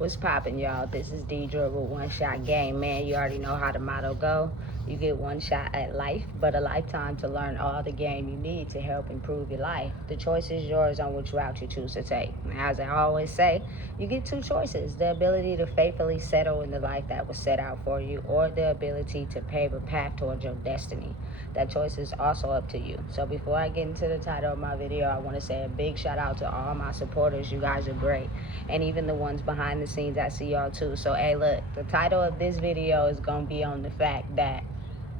What's poppin', y'all? This is Deidre with One Shot Game. Man, you already know how the motto go. You get one shot at life, but a lifetime to learn all the game you need to help improve your life. The choice is yours on which route you choose to take. As I always say, you get two choices: the ability to faithfully settle in the life that was set out for you, or the ability to pave a path towards your destiny. That choice is also up to you. So before I get into the title of my video, I want to say a big shout out to all my supporters. You guys are great. And even the ones behind the scenes, I see y'all too. So hey, look, the title of this video is gonna be on the fact that,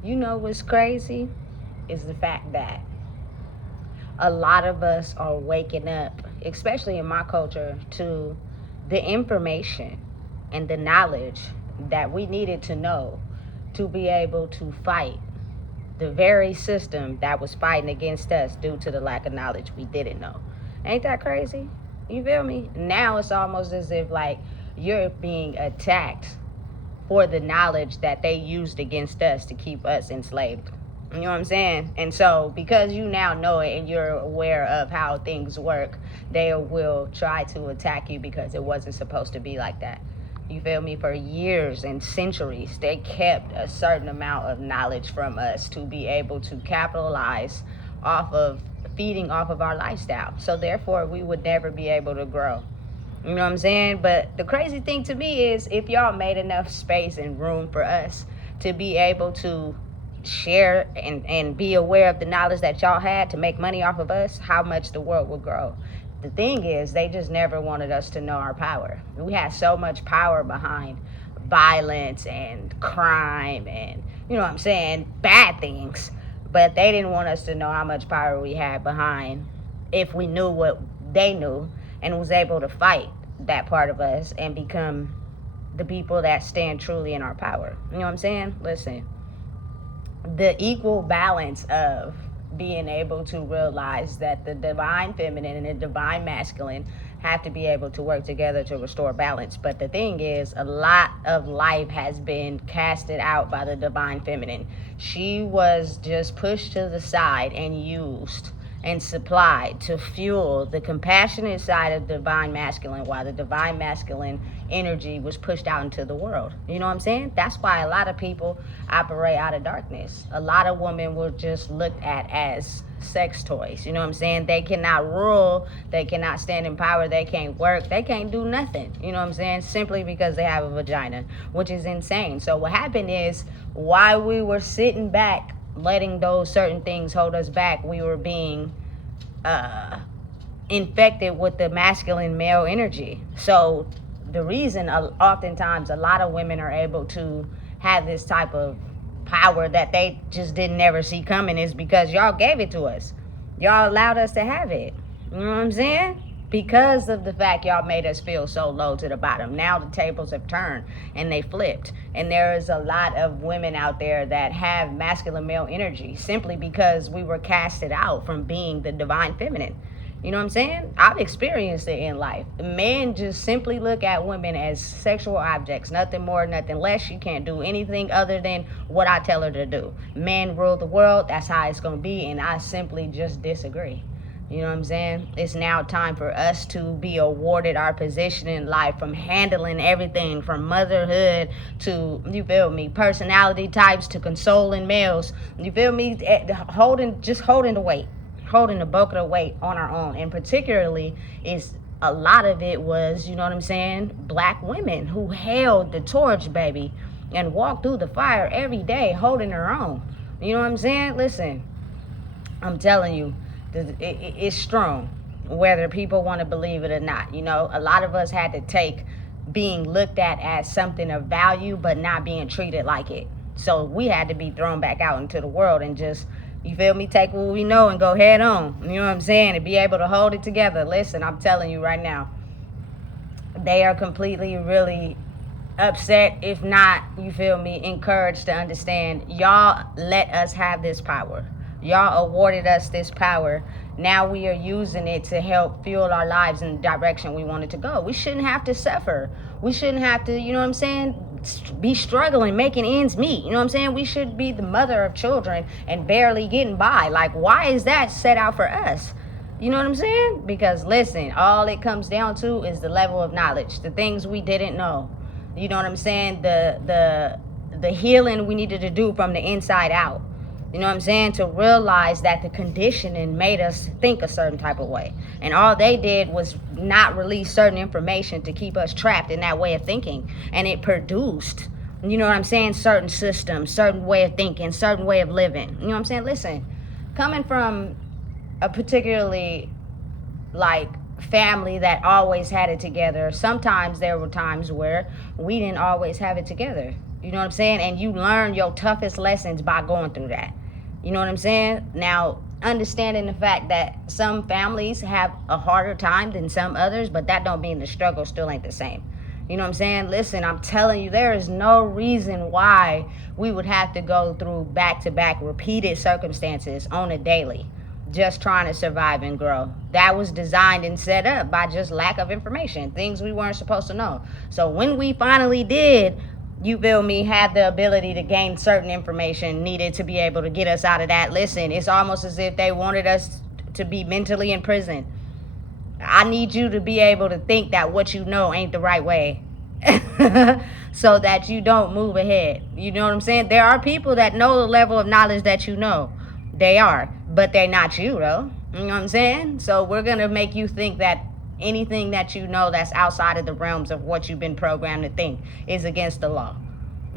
you know what's crazy is the fact that a lot of us are waking up, especially in my culture, to the information and the knowledge that we needed to know to be able to fight the very system that was fighting against us due to the lack of knowledge we didn't know. Ain't that crazy? You feel me? Now it's almost as if like you're being attacked for the knowledge that they used against us to keep us enslaved. You know what I'm saying? And so because you now know it and you're aware of how things work, they will try to attack you because it wasn't supposed to be like that. You feel me? For years and centuries, they kept a certain amount of knowledge from us to be able to capitalize off of feeding off of our lifestyle. So therefore, we would never be able to grow. You know what I'm saying? But the crazy thing to me is if y'all made enough space and room for us to be able to share and be aware of the knowledge that y'all had to make money off of us, how much the world would grow. The thing is, they just never wanted us to know our power. We had so much power behind violence and crime and, you know what I'm saying, bad things. But they didn't want us to know how much power we had behind if we knew what they knew and was able to fight that part of us and become the people that stand truly in our power. You know what I'm saying? Listen, the equal balance of being able to realize that the divine feminine and the divine masculine have to be able to work together to restore balance. But the thing is, a lot of life has been casted out by the divine feminine. She was just pushed to the side and used and supplied to fuel the compassionate side of divine masculine, while the divine masculine energy was pushed out into the world. You know what I'm saying? That's why a lot of people operate out of darkness. A lot of women were just looked at as sex toys. You know what I'm saying? They cannot rule, they cannot stand in power, they can't work, they can't do nothing. You know what I'm saying? Simply because they have a vagina, which is insane. So what happened is, while we were sitting back letting those certain things hold us back, we were being infected with the masculine male energy. So the reason oftentimes a lot of women are able to have this type of power that they just didn't never see coming is because y'all gave it to us. Y'all allowed us to have it. You know what I'm saying? Because of the fact y'all made us feel so low to the bottom. Now the tables have turned and they flipped. And there is a lot of women out there that have masculine male energy simply because we were casted out from being the divine feminine. You know what I'm saying? I've experienced it in life. Men just simply look at women as sexual objects, nothing more, nothing less. She can't do anything other than what I tell her to do. Men rule the world. That's how it's going to be. And I simply just disagree. You know what I'm saying? It's now time for us to be awarded our position in life, from handling everything from motherhood to, you feel me, personality types to consoling males. You feel me? Holding the weight, holding the bulk of the weight on our own. And particularly is a lot of it was, you know what I'm saying, black women who held the torch, baby, and walked through the fire every day holding their own. You know what I'm saying? Listen, I'm telling you, it's strong, whether people want to believe it or not. You know, a lot of us had to take being looked at as something of value, but not being treated like it. So we had to be thrown back out into the world and just, you feel me, take what we know and go head on. You know what I'm saying? And be able to hold it together. Listen, I'm telling you right now, they are completely, really upset, if not, you feel me, encouraged to understand. Y'all let us have this power. Y'all awarded us this power. Now we are using it to help fuel our lives in the direction we wanted to go. We shouldn't have to suffer. We shouldn't have to, you know what I'm saying, be struggling, making ends meet. You know what I'm saying? We should be the mother of children and barely getting by. Like, why is that set out for us? You know what I'm saying? Because listen, all it comes down to is the level of knowledge, the things we didn't know. You know what I'm saying? The healing we needed to do from the inside out. You know what I'm saying? To realize that the conditioning made us think a certain type of way. And all they did was not release certain information to keep us trapped in that way of thinking. And it produced, you know what I'm saying, certain systems, certain way of thinking, certain way of living. You know what I'm saying? Listen, coming from a particularly like family that always had it together, sometimes there were times where we didn't always have it together. You know what I'm saying? And you learn your toughest lessons by going through that. You know what I'm saying? Now, understanding the fact that some families have a harder time than some others, but that don't mean the struggle still ain't the same. You know what I'm saying? Listen, I'm telling you, there is no reason why we would have to go through back-to-back repeated circumstances on a daily just trying to survive and grow. That was designed and set up by just lack of information, things we weren't supposed to know. So when we finally did, you feel me, have the ability to gain certain information needed to be able to get us out of that. Listen, it's almost as if they wanted us to be mentally in prison. I need you to be able to think that what you know ain't the right way. So that you don't move ahead. You know what I'm saying? There are people that know the level of knowledge that you know. They are, but they're not you, though. You know what I'm saying? So we're going to make you think that anything that you know that's outside of the realms of what you've been programmed to think is against the law.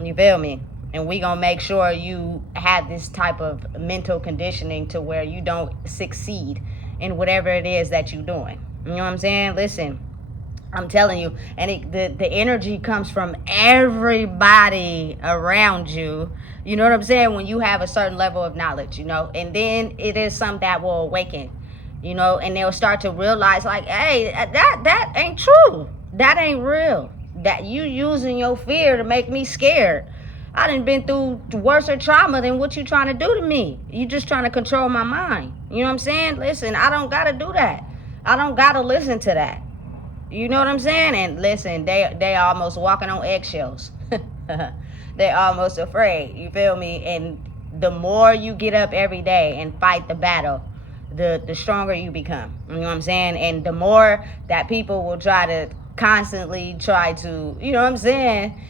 You feel me? And we going to make sure you have this type of mental conditioning to where you don't succeed in whatever it is that you're doing. You know what I'm saying? Listen, I'm telling you, and the energy comes from everybody around you. You know what I'm saying? When you have a certain level of knowledge, you know, and then it is something that will awaken, you know, and they'll start to realize like, hey, that ain't true. That ain't real. That you using your fear to make me scared. I done been through worse trauma than what you trying to do to me. You just trying to control my mind. You know what I'm saying? Listen, I don't got to do that. I don't got to listen to that. You know what I'm saying? And listen, they almost walking on eggshells. They almost afraid. You feel me? And the more you get up every day and fight the battle, the stronger you become. You know what I'm saying? And the more that people will try to constantly try to, you know what I'm saying,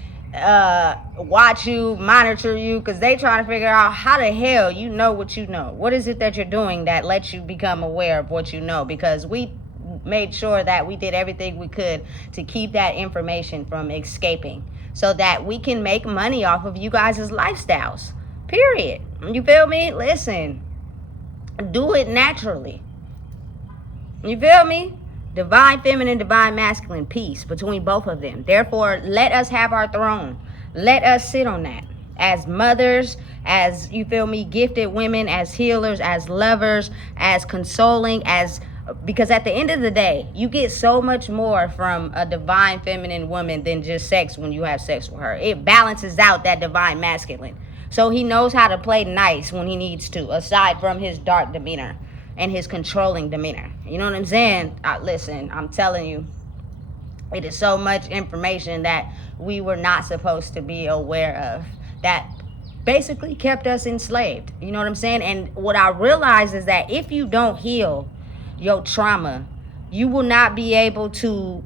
watch you, monitor you, because they trying to figure out how the hell you know what you know. What is it that you're doing that lets you become aware of what you know? Because we made sure that we did everything we could to keep that information from escaping so that we can make money off of you guys' lifestyles, period. You feel me? Listen, do it naturally. You feel me? Divine feminine, divine masculine, peace between both of them. Therefore, let us have our throne. Let us sit on that as mothers, as, you feel me, gifted women, as healers, as lovers, as consoling, as, because at the end of the day, you get so much more from a divine feminine woman than just sex when you have sex with her. It balances out that divine masculine. So he knows how to play nice when he needs to, aside from his dark demeanor and his controlling demeanor. You know what I'm saying? Listen, I'm telling you, it is so much information that we were not supposed to be aware of that basically kept us enslaved. You know what I'm saying? And what I realize is that if you don't heal your trauma, you will not be able to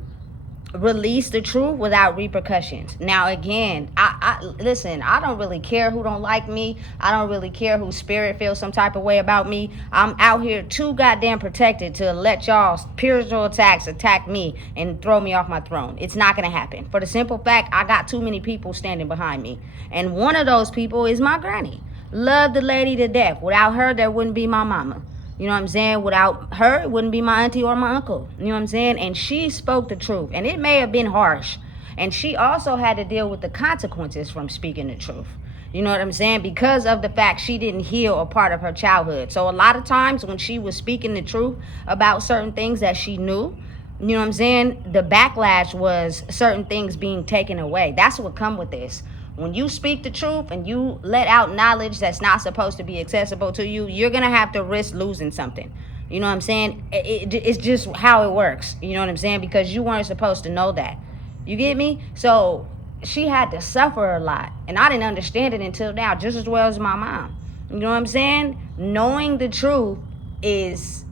release the truth without repercussions. Now again, I listen, I don't really care who don't like me. I don't really care whose spirit feels some type of way about me. I'm out here too goddamn protected to let y'all spiritual attacks attack me and throw me off my throne. It's not gonna happen, for the simple fact I got too many people standing behind me, and one of those people is my granny. Love the lady to death. Without her, there wouldn't be my mama. You know what I'm saying? Without her, it wouldn't be my auntie or my uncle. You know what I'm saying? And she spoke the truth. And it may have been harsh. And she also had to deal with the consequences from speaking the truth. You know what I'm saying? Because of the fact she didn't heal a part of her childhood. So a lot of times when she was speaking the truth about certain things that she knew, you know what I'm saying, the backlash was certain things being taken away. That's what come with this. When you speak the truth and you let out knowledge that's not supposed to be accessible to you, you're going to have to risk losing something. You know what I'm saying? It's just how it works. You know what I'm saying? Because you weren't supposed to know that. You get me? So she had to suffer a lot. And I didn't understand it until now, just as well as my mom. You know what I'm saying? Knowing the truth is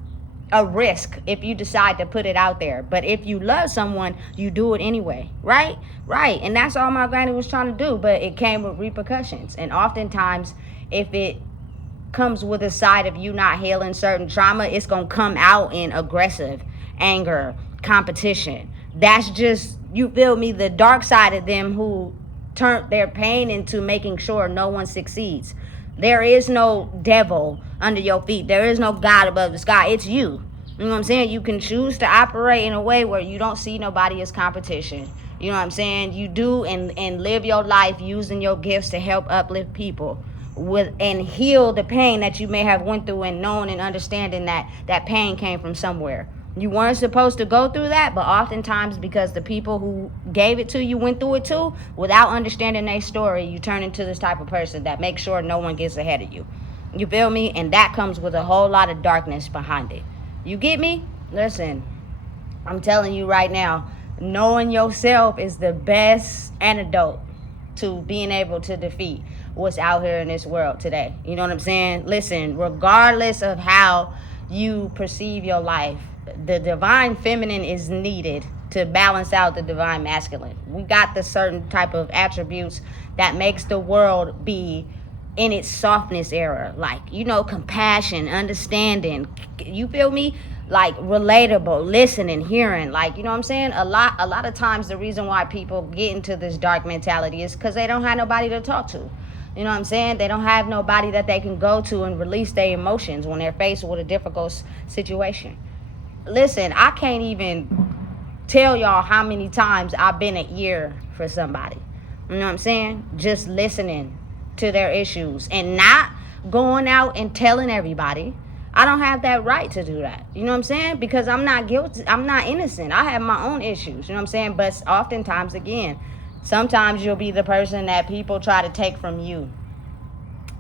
a risk if you decide to put it out there. But if you love someone, you do it anyway, right? Right. And that's all my granny was trying to do, but it came with repercussions. And oftentimes, if it comes with a side of you not healing certain trauma, it's going to come out in aggressive anger, competition. That's just, you feel me, the dark side of them who turned their pain into making sure no one succeeds. There is no devil under your feet. There is no God above the sky. It's you. You know what I'm saying? You can choose to operate in a way where you don't see nobody as competition. You know what I'm saying? You do and live your life using your gifts to help uplift people with and heal the pain that you may have went through, and knowing and understanding that that pain came from somewhere. You weren't supposed to go through that, but oftentimes because the people who gave it to you went through it too, without understanding their story, you turn into this type of person that makes sure no one gets ahead of you. You feel me? And that comes with a whole lot of darkness behind it. You get me? Listen, I'm telling you right now, knowing yourself is the best antidote to being able to defeat what's out here in this world today. You know what I'm saying? Listen, regardless of how you perceive your life, the divine feminine is needed to balance out the divine masculine. We got the certain type of attributes that makes the world be in its softness era, like, you know, compassion, understanding, you feel me, like relatable, listening, hearing, like, you know what I'm saying. A lot of times the reason why people get into this dark mentality is because they don't have nobody to talk to. You know what I'm saying? They don't have nobody that they can go to and release their emotions when they're faced with a difficult situation. Listen, I can't even tell y'all how many times I've been an ear for somebody. You know what I'm saying? Just listening to their issues and not going out and telling everybody. I don't have that right to do that. You know what I'm saying? Because I'm not guilty. I'm not innocent. I have my own issues. You know what I'm saying? But oftentimes, again, sometimes you'll be the person that people try to take from you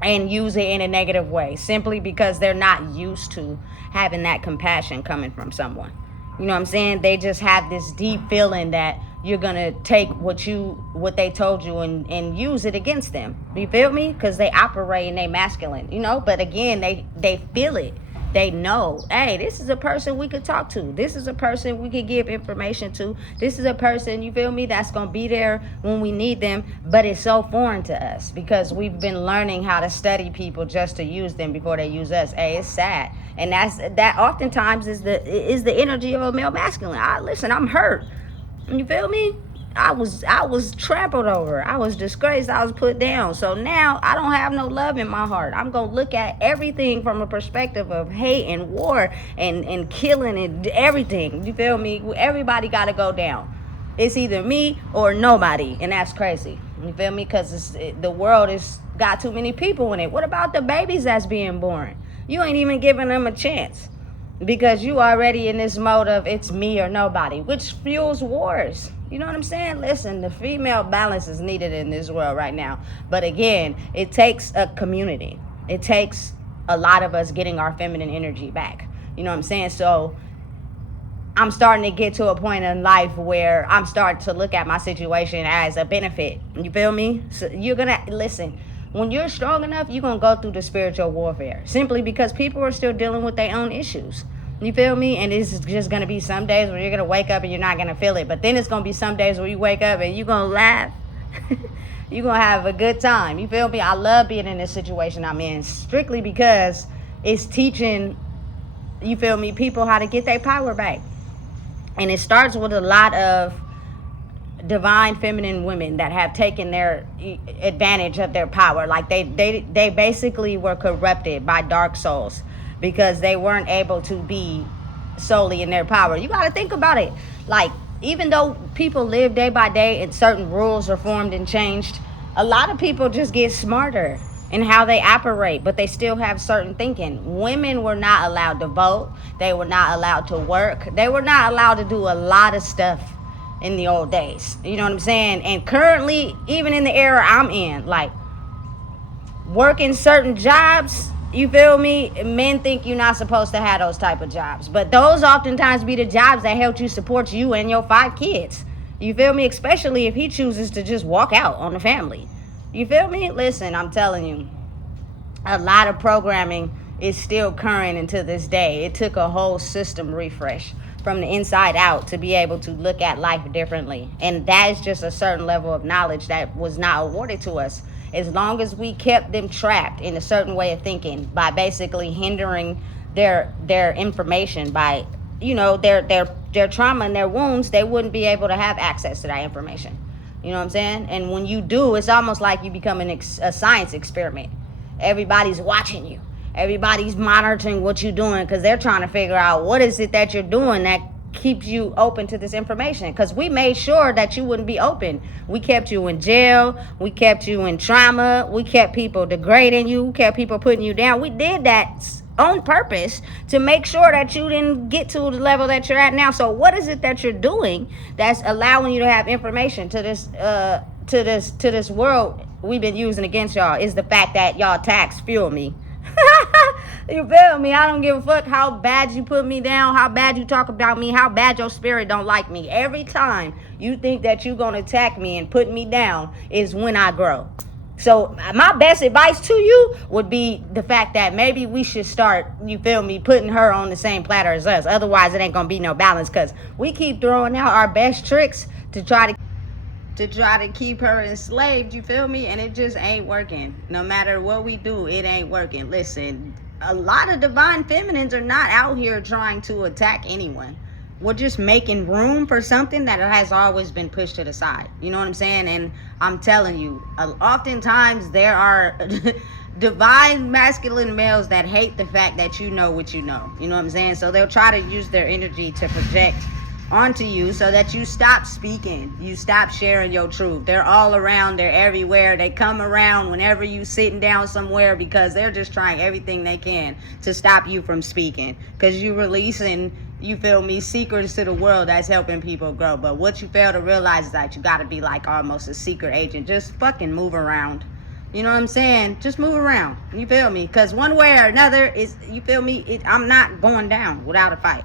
and use it in a negative way, simply because they're not used to having that compassion coming from someone. You know what I'm saying? They just have this deep feeling that you're gonna take what they told you and use it against them. You feel me? Because they operate and they masculine, you know. But again, they feel it. They know, hey, this is a person we could talk to. This is a person we could give information to. This is a person, you feel me, that's going to be there when we need them. But it's so foreign to us because we've been learning how to study people just to use them before they use us. Hey, it's sad. And that oftentimes is the energy of a male masculine. Listen, I'm hurt. You feel me? I was trampled over. I was disgraced. I was put down. So now I don't have no love in my heart. I'm going to look at everything from a perspective of hate and war and killing and everything. You feel me? Everybody got to go down. It's either me or nobody. And that's crazy. You feel me? Because the world has got too many people in it. What about the babies that's being born? You ain't even giving them a chance. Because you already in this mode of it's me or nobody, which fuels wars. You know what I'm saying? Listen, the female balance is needed in this world right now. But again, it takes a community. It takes a lot of us getting our feminine energy back. You know what I'm saying? So I'm starting to get to a point in life where I'm starting to look at my situation as a benefit. You feel me? So you're going to, listen, when you're strong enough, you're going to go through the spiritual warfare. Simply because people are still dealing with their own issues. You feel me? And it's just going to be some days where you're going to wake up and you're not going to feel it. But then it's going to be some days where you wake up and you're going to laugh. You're going to have a good time. You feel me? I love being in this situation I'm in strictly because it's teaching, you feel me, people how to get their power back. And it starts with a lot of divine feminine women that have taken their advantage of their power. Like they basically were corrupted by dark souls because they weren't able to be solely in their power. You got to think about it. Like, even though people live day by day and certain rules are formed and changed, a lot of people just get smarter in how they operate, but they still have certain thinking. Women were not allowed to vote. They were not allowed to work. They were not allowed to do a lot of stuff in the old days. You know what I'm saying? And currently, even in the era I'm in, like, working certain jobs, you feel me, men think you're not supposed to have those type of jobs. But those oftentimes be the jobs that help you support you and your 5 kids. You feel me? Especially if he chooses to just walk out on the family. You feel me? Listen, I'm telling you, a lot of programming is still current until this day. It took a whole system refresh from the inside out to be able to look at life differently. And that is just a certain level of knowledge that was not awarded to us. As long as we kept them trapped in a certain way of thinking by basically hindering their information by, you know, their trauma and their wounds, they wouldn't be able to have access to that information. You know what I'm saying? And when you do, it's almost like you become a science experiment. Everybody's watching you. Everybody's monitoring what you're doing because they're trying to figure out what is it that you're doing that keeps you open to this information. Because we made sure that you wouldn't be open. We kept you in jail. We kept you in trauma. We kept people degrading you. We kept people putting you down. We did that on purpose to make sure that you didn't get to the level that you're at now. So what is it that you're doing that's allowing you to have information to this world we've been using against y'all? Is the fact that y'all tax fuel me. You feel me? I don't give a fuck how bad you put me down, how bad you talk about me, how bad your spirit don't like me. Every time you think that you're gonna attack me and put me down is when I grow. So my best advice to you would be the fact that maybe we should start, you feel me, putting her on the same platter as us. Otherwise it ain't gonna be no balance, because we keep throwing out our best tricks to try to keep her enslaved, you feel me? And it just ain't working. No matter what we do, it ain't working. Listen, a lot of divine feminines are not out here trying to attack anyone. We're just making room for something that has always been pushed to the side. You know what I'm saying? And I'm telling you, oftentimes there are divine masculine males that hate the fact that you know what you know. You know what I'm saying? So they'll try to use their energy to project onto you so that you stop speaking, you stop sharing your truth. They're all around, they're everywhere. They come around whenever you sitting down somewhere because they're just trying everything they can to stop you from speaking, because you releasing, you feel me, secrets to the world that's helping people grow. But what you fail to realize is that you got to be like almost a secret agent. Just fucking move around. You know what I'm saying? Just move around. You feel me? Because one way or another is, you feel me, I'm not going down without a fight.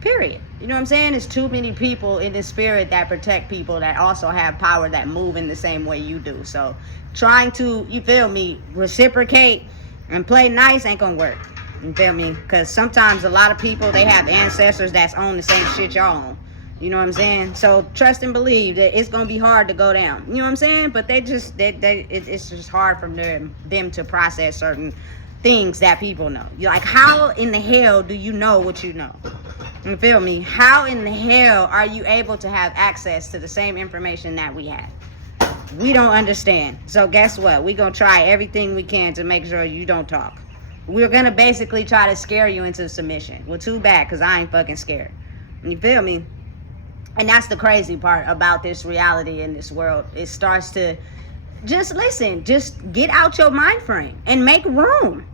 Period. You know what I'm saying? There's too many people in the spirit that protect people that also have power that move in the same way you do. So trying to, you feel me, reciprocate and play nice ain't gonna work. You feel me? Because sometimes a lot of people, they have ancestors that's on the same shit y'all on. You know what I'm saying? So trust and believe that it's gonna be hard to go down. You know what I'm saying? But it's just hard for them to process certain things that people know. You're like, how in the hell do you know what you know? You feel me? How in the hell are you able to have access to the same information that we have? We don't understand. So guess what? We're going to try everything we can to make sure you don't talk. We're going to basically try to scare you into submission. Well, too bad, because I ain't fucking scared. You feel me? And that's the crazy part about this reality in this world. It starts to just listen. Just get out your mind frame and make room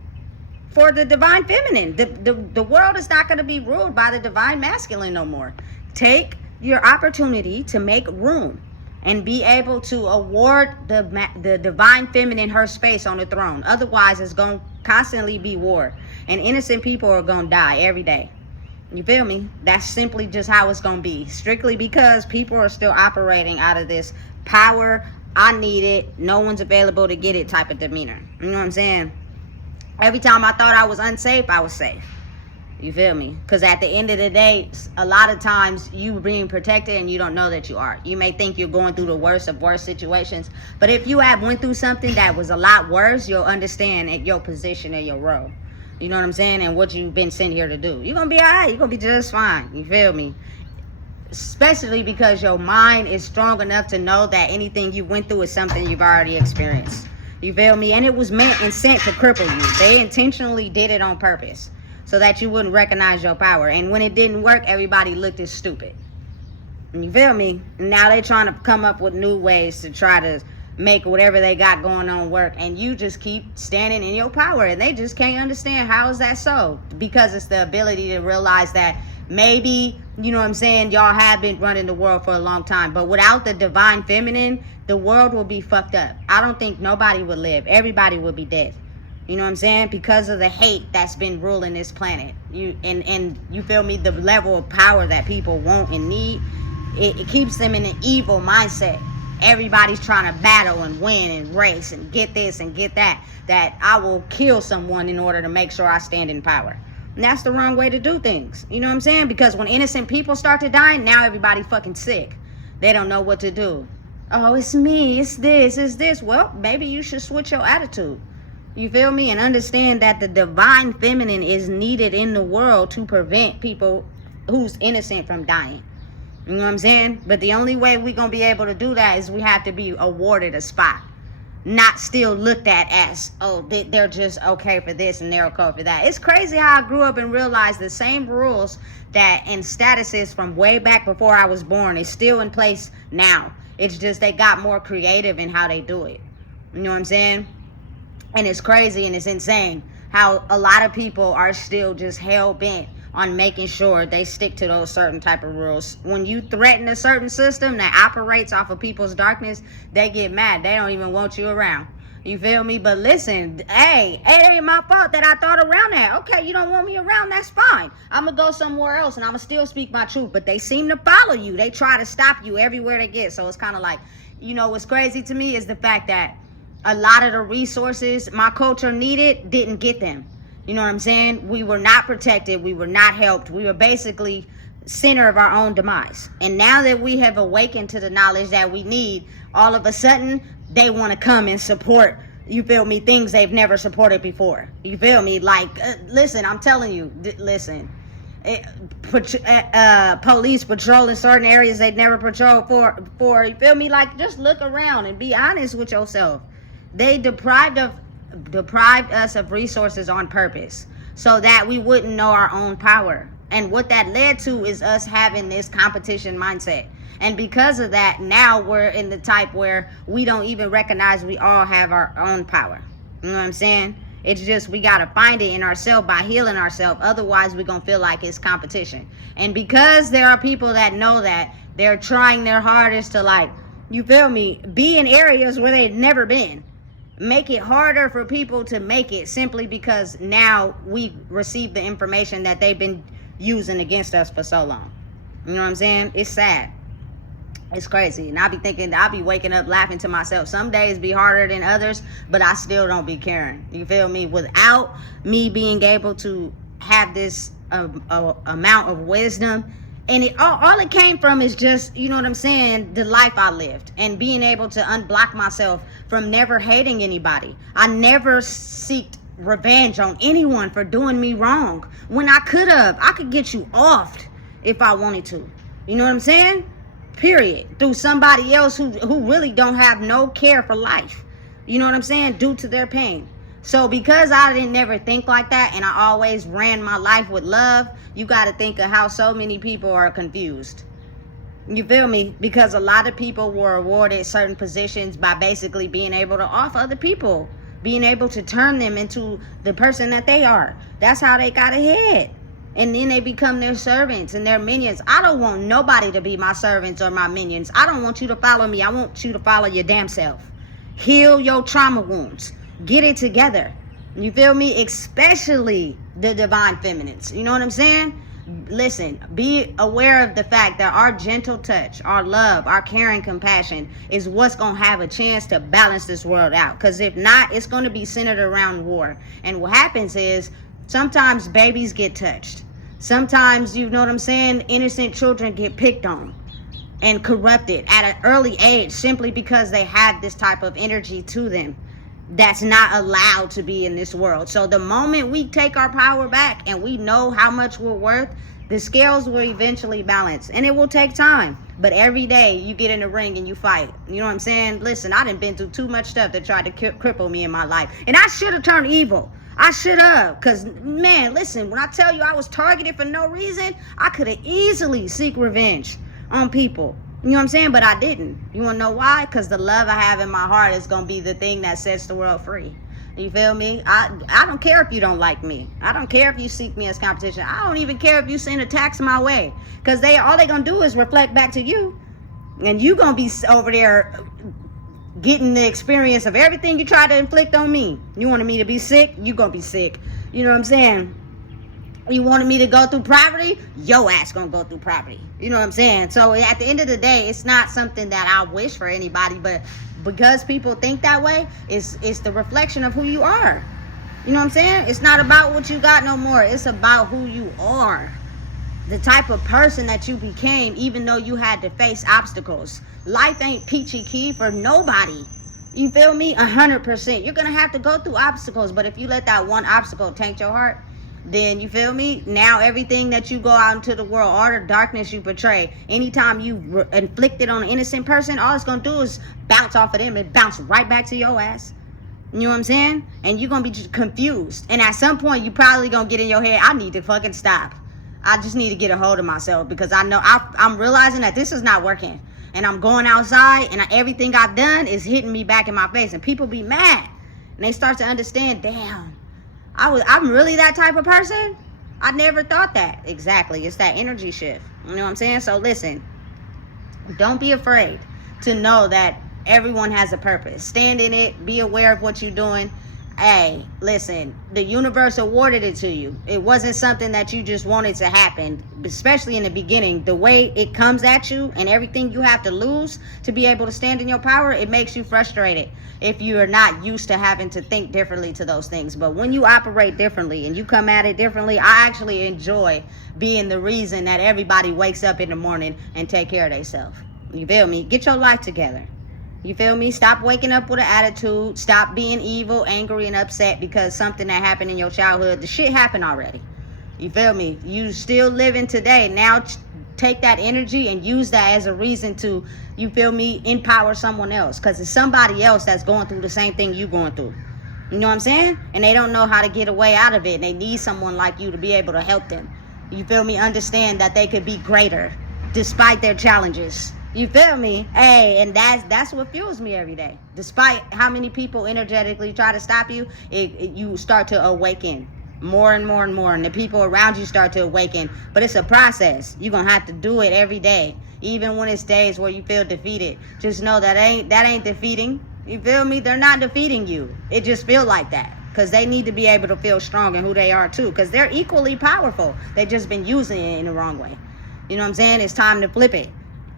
for the divine feminine. The world is not going to be ruled by the divine masculine no more. Take your opportunity to make room and be able to award the divine feminine her space on the throne. Otherwise, it's going to constantly be war, and innocent people are going to die every day. You feel me? That's simply just how it's going to be. Strictly because people are still operating out of this power, I need it, no one's available to get it type of demeanor. You know what I'm saying? Every time I thought I was unsafe, I was safe. You feel me? Because at the end of the day, a lot of times you being protected and you don't know that you are. You may think you're going through the worst of worst situations, but if you have went through something that was a lot worse, you'll understand at your position and your role. You know what I'm saying? And what you've been sent here to do. You're going to be all right. You're going to be just fine. You feel me? Especially because your mind is strong enough to know that anything you went through is something you've already experienced. You feel me? And it was meant and sent to cripple you. They intentionally did it on purpose so that you wouldn't recognize your power. And when it didn't work, everybody looked as stupid. You feel me? And now they're trying to come up with new ways to try to make whatever they got going on work. And you just keep standing in your power. And they just can't understand, how is that so? Because it's the ability to realize that maybe, you know what I'm saying, y'all have been running the world for a long time. But without the divine feminine, the world will be fucked up. I don't think nobody would live. Everybody would be dead. You know what I'm saying? Because of the hate that's been ruling this planet. And you feel me? The level of power that people want and need, it keeps them in an evil mindset. everybody's trying to battle and win and race and get this and get that, that I will kill someone in order to make sure I stand in power. And that's the wrong way to do things. You know what I'm saying? Because when innocent people start to die, now everybody's fucking sick. They don't know what to do. Oh, it's me, it's this. Well, maybe you should switch your attitude. You feel me? And understand that the divine feminine is needed in the world to prevent people who's innocent from dying. You know what I'm saying? But the only way we're going to be able to do that is we have to be awarded a spot. Not still looked at as, oh, they're just okay for this and they're okay for that. It's crazy how I grew up and realized the same rules that and statuses from way back before I was born is still in place now. It's just they got more creative in how they do it. You know what I'm saying? And it's crazy and it's insane how a lot of people are still just hell-bent on making sure they stick to those certain type of rules. When you threaten a certain system that operates off of people's darkness, they get mad. They don't even want you around. You feel me? But listen, hey, it ain't my fault that I thought around that. Okay, you don't want me around, that's fine. I'm going to go somewhere else and I'm going to still speak my truth. But they seem to follow you. They try to stop you everywhere they get. So it's kind of like, you know, what's crazy to me is the fact that a lot of the resources my culture needed didn't get them. You know what I'm saying? We were not protected. We were not helped. We were basically center of our own demise. And now that we have awakened to the knowledge that we need, all of a sudden, they want to come and support, you feel me, things they've never supported before. You feel me? Like, listen, I'm telling you, listen. Police patrolling certain areas they'd never patrolled for. You feel me? Like, just look around and be honest with yourself. They deprived us of resources on purpose so that we wouldn't know our own power. And what that led to is us having this competition mindset. And because of that, now we're in the type where we don't even recognize we all have our own power. You know what I'm saying? It's just we got to find it in ourselves by healing ourselves. Otherwise, we're going to feel like it's competition. And because there are people that know that, they're trying their hardest to, like, you feel me, be in areas where they've never been. Make it harder for people to make it simply because now we receive the information that they've been using against us for so long. You know what I'm saying? It's sad. It's crazy. And I'll be waking up laughing to myself. Some days be harder than others, but I still don't be caring. You feel me? Without me being able to have this amount of wisdom, and all it came from is just, you know what I'm saying, the life I lived and being able to unblock myself from never hating anybody. I never seeked revenge on anyone for doing me wrong when I could get you offed if I wanted to. You know what I'm saying? Period. Through somebody else who really don't have no care for life. You know what I'm saying? Due to their pain. So because I didn't never think like that and I always ran my life with love, you got to think of how so many people are confused. You feel me? Because a lot of people were awarded certain positions by basically being able to off other people, being able to turn them into the person that they are. That's how they got ahead. And then they become their servants and their minions. I don't want nobody to be my servants or my minions. I don't want you to follow me. I want you to follow your damn self. Heal your trauma wounds. Get it together. You feel me? Especially the divine feminines. You know what I'm saying? Listen, be aware of the fact that our gentle touch, our love, our caring compassion is what's going to have a chance to balance this world out. Because if not, it's going to be centered around war. And what happens is sometimes babies get touched. Sometimes, you know what I'm saying, innocent children get picked on and corrupted at an early age simply because they have this type of energy to them that's not allowed to be in this world. So the moment we take our power back and we know how much we're worth, the scales will eventually balance. And it will take time. But every day you get in the ring and you fight. You know what I'm saying? Listen, I done been through too much stuff that tried to cripple me in my life. And I should have turned evil. I should have. Because, man, listen, when I tell you I was targeted for no reason, I could have easily seek revenge on people. You know what I'm saying? But I didn't. You want to know why? Because the love I have in my heart is going to be the thing that sets the world free. You feel me? I don't care if you don't like me. I don't care if you seek me as competition. I don't even care if you send attacks my way. Because all they going to do is reflect back to you. And you going to be over there getting the experience of everything you try to inflict on me. You wanted me to be sick? You going to be sick. You know what I'm saying? You wanted me to go through poverty? Your ass going to go through poverty. You know what I'm saying? So at the end of the day, it's not something that I wish for anybody, but because people think that way, it's the reflection of who you are. You know what I'm saying? It's not about what you got no more. It's about who you are. The type of person that you became, even though you had to face obstacles. Life ain't peachy key for nobody. You feel me? 100%. You're going to have to go through obstacles, but if you let that one obstacle taint your heart, then you feel me? Now everything that you go out into the world, all the darkness you portray, anytime you inflict it on an innocent person, all it's going to do is bounce off of them and bounce right back to your ass. You know what I'm saying? And you're going to be confused. And at some point, you probably going to get in your head, I need to fucking stop. I just need to get a hold of myself because I know I'm realizing that this is not working. And I'm going outside and everything I've done is hitting me back in my face. And people be mad. And they start to understand, damn, I'm really that type of person? I never thought that. Exactly. It's that energy shift. You know what I'm saying? So listen, don't be afraid to know that everyone has a purpose. Stand in it. Be aware of what you're doing. Hey, listen, the universe awarded it to you. It wasn't something that you just wanted to happen, especially in the beginning. The way it comes at you and everything you have to lose to be able to stand in your power, it makes you frustrated if you are not used to having to think differently to those things. But when you operate differently and you come at it differently, I actually enjoy being the reason that everybody wakes up in the morning and take care of themselves. You feel me? Get your life together. You feel me? Stop waking up with an attitude. Stop being evil, angry, and upset because something that happened in your childhood. The shit happened already. You feel me? You still living today. Now take that energy and use that as a reason to, you feel me, empower someone else. Because it's somebody else that's going through the same thing you going through. You know what I'm saying? And they don't know how to get a way out of it. And they need someone like you to be able to help them. You feel me? Understand that they could be greater despite their challenges. You feel me? Hey, and that's what fuels me every day. Despite how many people energetically try to stop you, you start to awaken more and more and more. And the people around you start to awaken. But it's a process. You're going to have to do it every day. Even when it's days where you feel defeated. Just know that ain't defeating. You feel me? They're not defeating you. It just feel like that. Because they need to be able to feel strong in who they are too. Because they're equally powerful. They've just been using it in the wrong way. You know what I'm saying? It's time to flip it.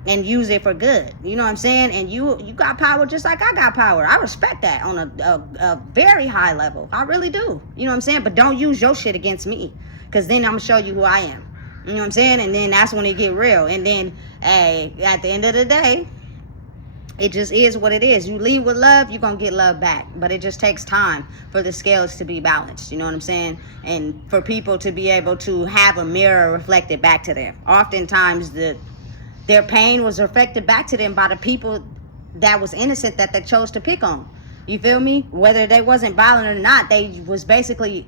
And use it for good. You know what I'm saying? And you got power just like I got power. I respect that on a very high level. I really do. You know what I'm saying? But don't use your shit against me. Because then I'm going to show you who I am. You know what I'm saying? And then that's when it get real. And then, hey, at the end of the day, it just is what it is. You leave with love, you're going to get love back. But it just takes time for the scales to be balanced. You know what I'm saying? And for people to be able to have a mirror reflected back to them. Oftentimes, their pain was reflected back to them by the people that was innocent that they chose to pick on. You feel me? Whether they wasn't violent or not, they was basically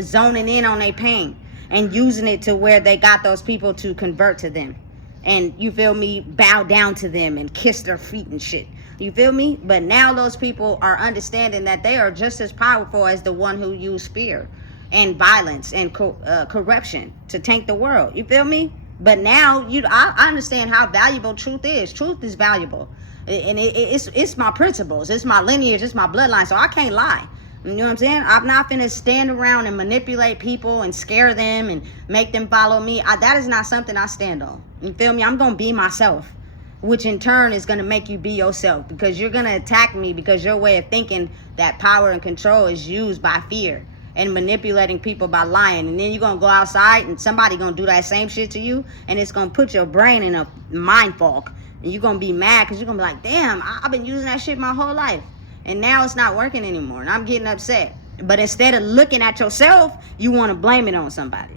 zoning in on their pain and using it to where they got those people to convert to them. And you feel me? Bow down to them and kiss their feet and shit. You feel me? But now those people are understanding that they are just as powerful as the one who used fear and violence and corruption to tank the world. You feel me? But now I understand how valuable truth is. Truth is valuable. And it's my principles. It's my lineage. It's my bloodline. So I can't lie. You know what I'm saying? I'm not finna stand around and manipulate people and scare them and make them follow me. That is not something I stand on. You feel me? I'm going to be myself, which in turn is going to make you be yourself, because you're going to attack me because your way of thinking that power and control is used by fear and manipulating people by lying. And then you're going to go outside and somebody going to do that same shit to you, and it's going to put your brain in a mind fog. And you're going to be mad because you're going to be like, damn, I've been using that shit my whole life. And now it's not working anymore. And I'm getting upset. But instead of looking at yourself, you want to blame it on somebody.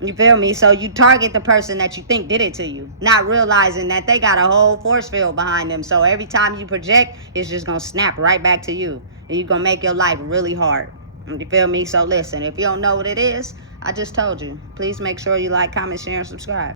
You feel me? So you target the person that you think did it to you, not realizing that they got a whole force field behind them. So every time you project, it's just going to snap right back to you. And you're going to make your life really hard. You feel me? So listen, if you don't know what it is, I just told you. Please make sure you like, comment, share, and subscribe.